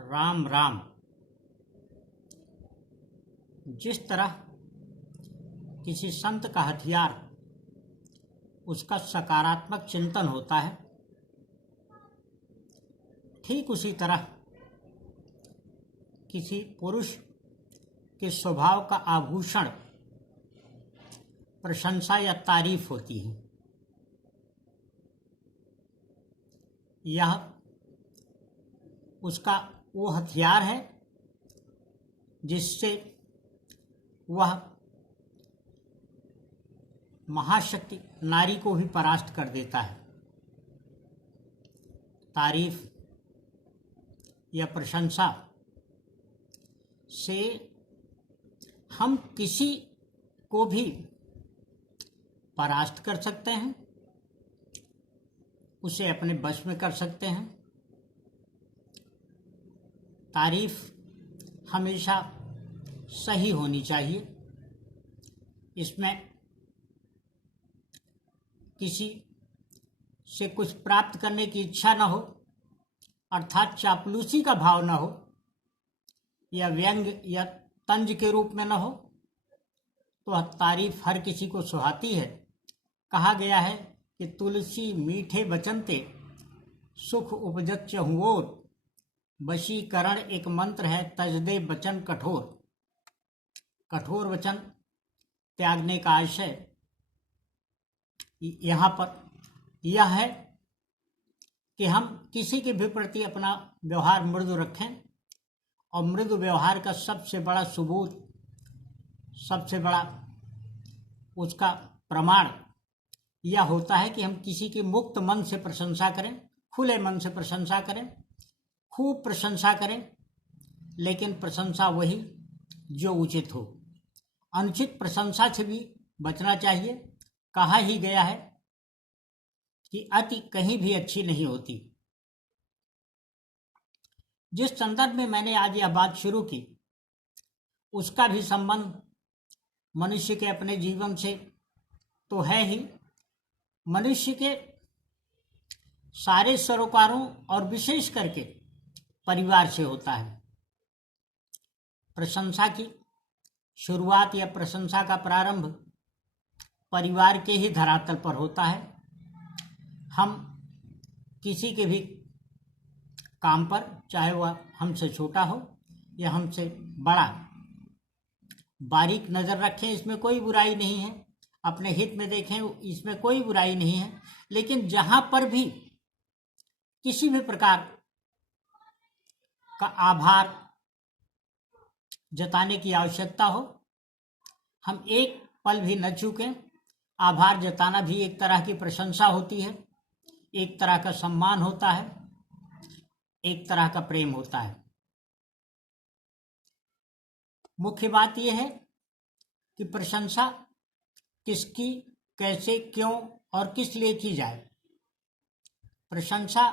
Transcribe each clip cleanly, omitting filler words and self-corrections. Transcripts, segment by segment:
राम राम। जिस तरह किसी संत का हथियार उसका सकारात्मक चिंतन होता है, ठीक उसी तरह किसी पुरुष के स्वभाव का आभूषण प्रशंसा या तारीफ होती है। यह उसका वो हथियार है जिससे वह महाशक्ति नारी को भी परास्त कर देता है। तारीफ या प्रशंसा से हम किसी को भी परास्त कर सकते हैं, उसे अपने वश में कर सकते हैं। तारीफ हमेशा सही होनी चाहिए। इसमें किसी से कुछ प्राप्त करने की इच्छा न हो, अर्थात चापलूसी का भाव न हो, या व्यंग या तंज के रूप में न हो, तो तारीफ हर किसी को सुहाती है। कहा गया है कि तुलसी मीठे वचनते सुख उपजत चहुओर, वशीकरण एक मंत्र है तज दे वचन कठोर। कठोर वचन त्यागने का आशय यहाँ पर यह है कि हम किसी के भी प्रति अपना व्यवहार मृदु रखें, और मृदु व्यवहार का सबसे बड़ा सबूत, सबसे बड़ा उसका प्रमाण यह होता है कि हम किसी की मुक्त मन से प्रशंसा करें, खुले मन से प्रशंसा करें, खूब प्रशंसा करें, लेकिन प्रशंसा वही जो उचित हो। अनुचित प्रशंसा से भी बचना चाहिए। कहा ही गया है कि अति कहीं भी अच्छी नहीं होती। जिस संदर्भ में मैंने आज यह बात शुरू की, उसका भी संबंध मनुष्य के अपने जीवन से तो है ही। मनुष्य के सारे सरोकारों और विशेष करके परिवार से होता है। प्रशंसा की शुरुआत या प्रशंसा का प्रारंभ परिवार के ही धरातल पर होता है। हम किसी के भी काम पर, चाहे वह हमसे छोटा हो या हमसे बड़ा, बारीक नज़र रखें, इसमें कोई बुराई नहीं है। अपने हित में देखें, इसमें कोई बुराई नहीं है। लेकिन जहाँ पर भी किसी भी प्रकार का आभार जताने की आवश्यकता हो, हम एक पल भी न चूकें। आभार जताना भी एक तरह की प्रशंसा होती है, एक तरह का सम्मान होता है, एक तरह का प्रेम होता है। मुख्य बात यह है कि प्रशंसा किसकी, कैसे, क्यों और किस लिए की जाए। प्रशंसा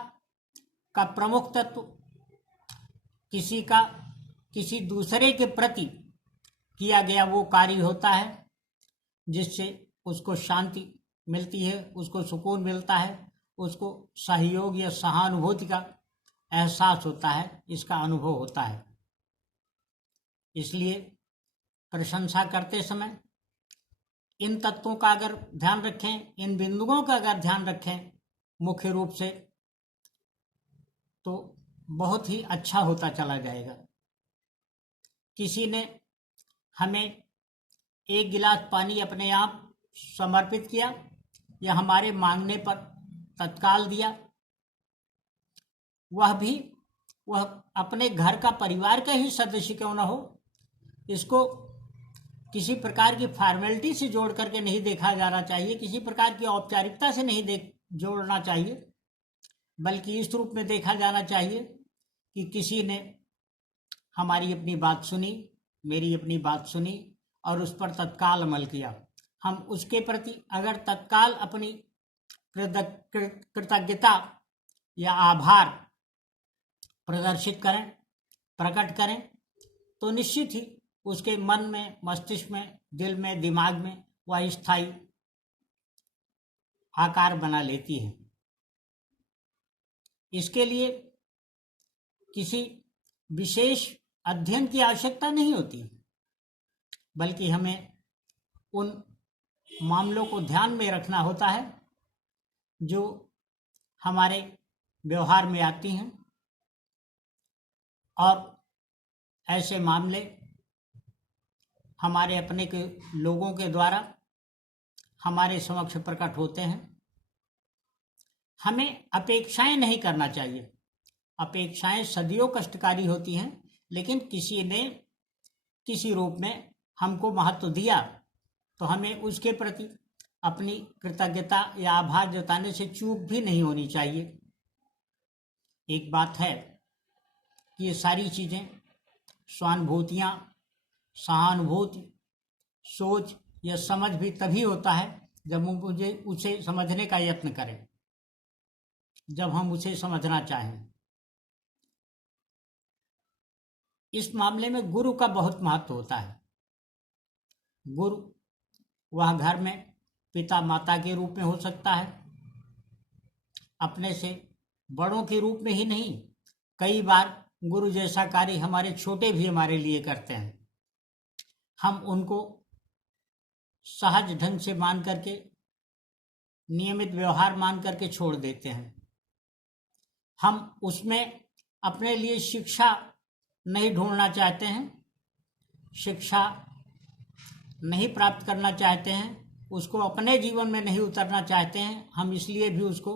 का प्रमुख तत्व किसी दूसरे के प्रति किया गया वो कार्य होता है जिससे उसको शांति मिलती है, उसको सुकून मिलता है, उसको सहयोग या सहानुभूति का एहसास होता है, इसका अनुभव होता है। इसलिए प्रशंसा करते समय इन तत्वों का अगर ध्यान रखें, इन बिंदुओं का अगर ध्यान रखें मुख्य रूप से, तो बहुत ही अच्छा होता चला जाएगा। किसी ने हमें एक गिलास पानी अपने आप समर्पित किया या हमारे मांगने पर तत्काल दिया, वह अपने घर का, परिवार का ही सदस्य क्यों न हो, इसको किसी प्रकार की फॉर्मेलिटी से जोड़ करके नहीं देखा जाना चाहिए, किसी प्रकार की औपचारिकता से नहीं जोड़ना चाहिए, बल्कि इस रूप में देखा जाना चाहिए कि किसी ने हमारी अपनी बात सुनी, मेरी अपनी बात सुनी और उस पर तत्काल अमल किया। हम उसके प्रति अगर तत्काल अपनी कृतज्ञता या आभार प्रदर्शित करें, प्रकट करें, तो निश्चित ही उसके मन में, मस्तिष्क में, दिल में, दिमाग में वह स्थायी आकार बना लेती है। इसके लिए किसी विशेष अध्ययन की आवश्यकता नहीं होती, बल्कि हमें उन मामलों को ध्यान में रखना होता है जो हमारे व्यवहार में आती हैं, और ऐसे मामले हमारे अपने के लोगों के द्वारा हमारे समक्ष प्रकट होते हैं। हमें अपेक्षाएं नहीं करना चाहिए। अपेक्षाएं सदियों कष्टकारी होती हैं, लेकिन किसी ने किसी रूप में हमको महत्व दिया तो हमें उसके प्रति अपनी कृतज्ञता या आभार जताने से चूक भी नहीं होनी चाहिए। एक बात है कि ये सारी चीज़ें, स्वानुभूतियाँ, सहानुभूति, सोच या समझ भी तभी होता है जब हम मुझे उसे समझने का यत्न करें, जब हम उसे समझना चाहें। इस मामले में गुरु का बहुत महत्व होता है। गुरु वह घर में पिता माता के रूप में हो सकता है, अपने से बड़ों के रूप में ही नहीं, कई बार गुरु जैसा कार्य हमारे छोटे भी हमारे लिए करते हैं। हम उनको सहज ढंग से मान करके, नियमित व्यवहार मान करके छोड़ देते हैं। हम उसमें अपने लिए शिक्षा नहीं ढूंढना चाहते हैं, शिक्षा नहीं प्राप्त करना चाहते हैं, उसको अपने जीवन में नहीं उतरना चाहते हैं। हम इसलिए भी उसको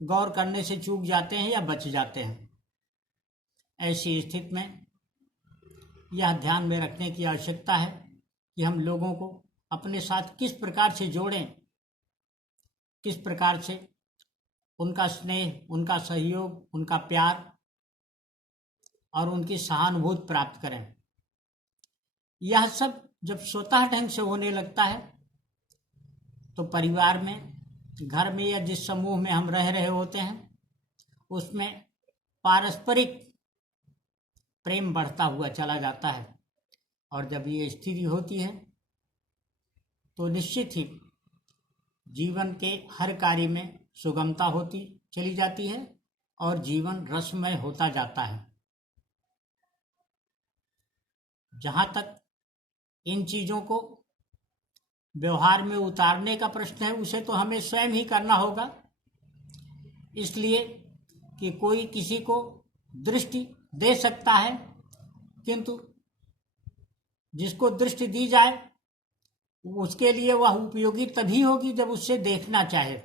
गौर करने से चूक जाते हैं या बच जाते हैं। ऐसी स्थिति में यह ध्यान में रखने की आवश्यकता है कि हम लोगों को अपने साथ किस प्रकार से जोड़ें, किस प्रकार से उनका स्नेह, उनका सहयोग, उनका प्यार और उनकी सहानुभूति प्राप्त करें। यह सब जब स्वतः ढंग से होने लगता है तो परिवार में, घर में या जिस समूह में हम रह रहे होते हैं, उसमें पारस्परिक प्रेम बढ़ता हुआ चला जाता है। और जब ये स्थिति होती है तो निश्चित ही जीवन के हर कार्य में सुगमता होती चली जाती है और जीवन रसमय होता जाता है। जहाँ तक इन चीज़ों को व्यवहार में उतारने का प्रश्न है, उसे तो हमें स्वयं ही करना होगा। इसलिए कि कोई किसी को दृष्टि दे सकता है, किंतु जिसको दृष्टि दी जाए उसके लिए वह उपयोगी तभी होगी जब उससे देखना चाहे।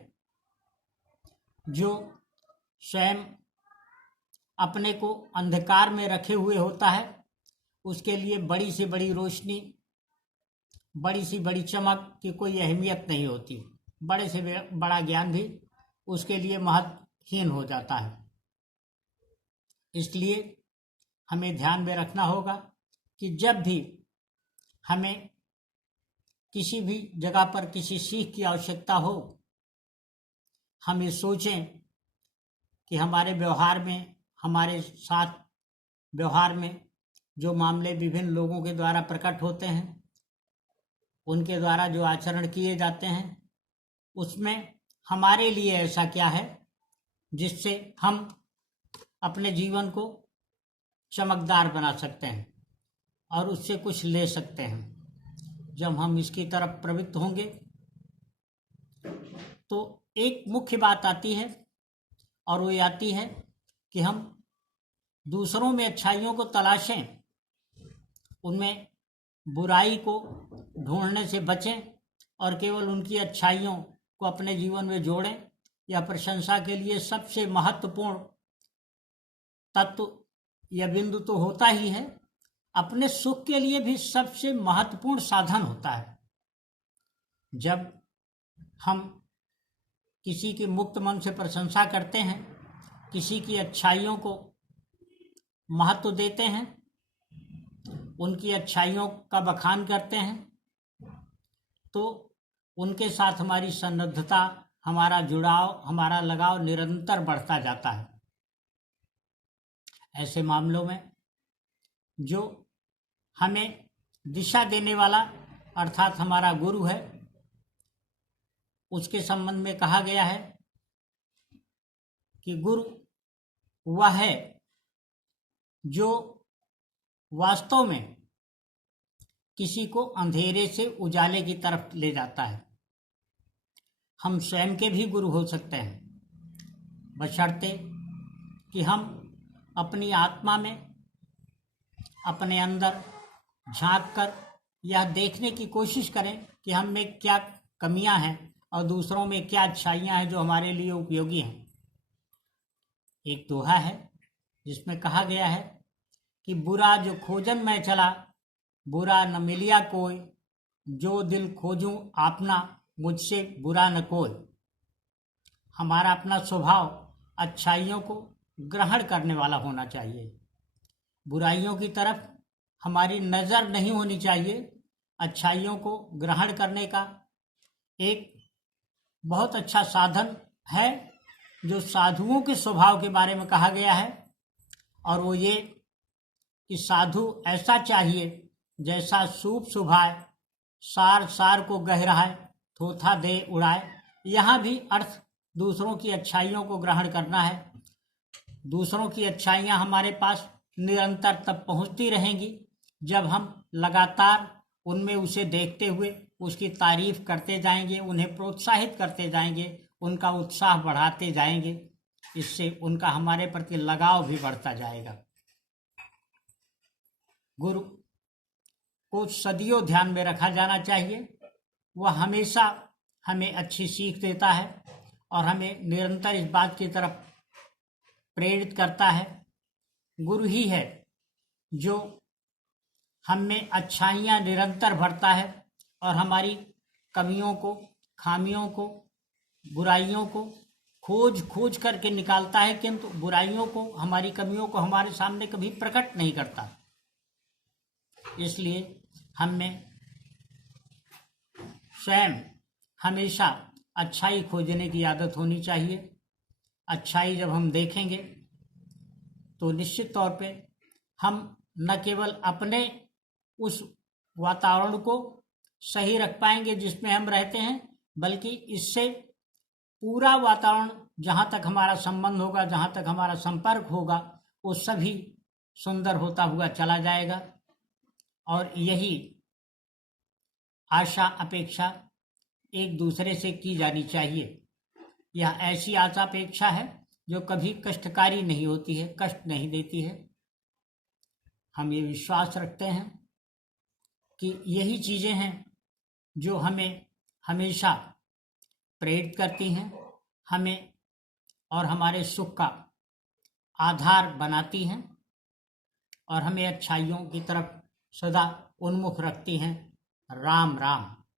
जो स्वयं अपने को अंधकार में रखे हुए होता है, उसके लिए बड़ी से बड़ी रोशनी, बड़ी सी बड़ी चमक की कोई अहमियत नहीं होती। बड़े से बड़ा ज्ञान भी उसके लिए महत्वहीन हो जाता है। इसलिए हमें ध्यान में रखना होगा कि जब भी हमें किसी भी जगह पर किसी सीख की आवश्यकता हो, हम ये सोचें कि हमारे व्यवहार में, हमारे साथ व्यवहार में जो मामले विभिन्न लोगों के द्वारा प्रकट होते हैं, उनके द्वारा जो आचरण किए जाते हैं, उसमें हमारे लिए ऐसा क्या है जिससे हम अपने जीवन को चमकदार बना सकते हैं और उससे कुछ ले सकते हैं। जब हम इसकी तरफ प्रवृत्त होंगे तो एक मुख्य बात आती है, और वो आती है कि हम दूसरों में अच्छाइयों को तलाशें, उनमें बुराई को ढूंढने से बचें और केवल उनकी अच्छाइयों को अपने जीवन में जोड़ें। यह प्रशंसा के लिए सबसे महत्वपूर्ण तत्व या बिंदु तो होता ही है, अपने सुख के लिए भी सबसे महत्वपूर्ण साधन होता है। जब हम किसी की मुक्त मन से प्रशंसा करते हैं, किसी की अच्छाइयों को महत्व देते हैं, उनकी अच्छाइयों का बखान करते हैं, तो उनके साथ हमारी सन्निधता, हमारा जुड़ाव, हमारा लगाव निरंतर बढ़ता जाता है। ऐसे मामलों में जो हमें दिशा देने वाला अर्थात हमारा गुरु है, उसके संबंध में कहा गया है कि गुरु वह है जो वास्तव में किसी को अंधेरे से उजाले की तरफ ले जाता है। हम स्वयं के भी गुरु हो सकते हैं, बशर्ते कि हम अपनी आत्मा में, अपने अंदर झांक कर यह देखने की कोशिश करें कि हम में क्या कमियां हैं और दूसरों में क्या अच्छाइयां हैं जो हमारे लिए उपयोगी हैं। एक दोहा है जिसमें कहा गया है कि बुरा जो खोजन में चला, बुरा न मिलिया कोई, जो दिल खोजूं आपना, मुझसे बुरा न कोई। हमारा अपना स्वभाव अच्छाइयों को ग्रहण करने वाला होना चाहिए, बुराइयों की तरफ हमारी नज़र नहीं होनी चाहिए। अच्छाइयों को ग्रहण करने का एक बहुत अच्छा साधन है जो साधुओं के स्वभाव के बारे में कहा गया है, और वो ये कि साधु ऐसा चाहिए जैसा सूप सुभाए, सार सार को गहराए, थोथा दे उड़ाए। यहाँ भी अर्थ दूसरों की अच्छाइयों को ग्रहण करना है। दूसरों की अच्छाइयाँ हमारे पास निरंतर तब पहुँचती रहेंगी जब हम लगातार उनमें उसे देखते हुए उसकी तारीफ करते जाएंगे, उन्हें प्रोत्साहित करते जाएंगे, उनका उत्साह बढ़ाते जाएंगे। इससे उनका हमारे प्रति लगाव भी बढ़ता जाएगा। गुरु को सदियों ध्यान में रखा जाना चाहिए। वह हमेशा हमें अच्छी सीख देता है और हमें निरंतर इस बात की तरफ प्रेरित करता है। गुरु ही है जो हम में अच्छाइयाँ निरंतर भरता है और हमारी कमियों को, खामियों को, बुराइयों को खोज खोज करके निकालता है, किंतु बुराइयों को, हमारी कमियों को हमारे सामने कभी प्रकट नहीं करता। इसलिए हमें स्वयं हमेशा अच्छाई खोजने की आदत होनी चाहिए। अच्छाई जब हम देखेंगे तो निश्चित तौर पे हम न केवल अपने उस वातावरण को सही रख पाएंगे जिसमें हम रहते हैं, बल्कि इससे पूरा वातावरण, जहाँ तक हमारा संबंध होगा, जहाँ तक हमारा संपर्क होगा, वो सभी सुंदर होता हुआ चला जाएगा। और यही आशा अपेक्षा एक दूसरे से की जानी चाहिए। यह ऐसी आशा अपेक्षा है जो कभी कष्टकारी नहीं होती है, कष्ट नहीं देती है। हम ये विश्वास रखते हैं कि यही चीज़ें हैं जो हमें हमेशा प्रेरित करती हैं, हमें और हमारे सुख का आधार बनाती हैं और हमें अच्छाइयों की तरफ सदा उन्मुख रखती हैं। राम राम।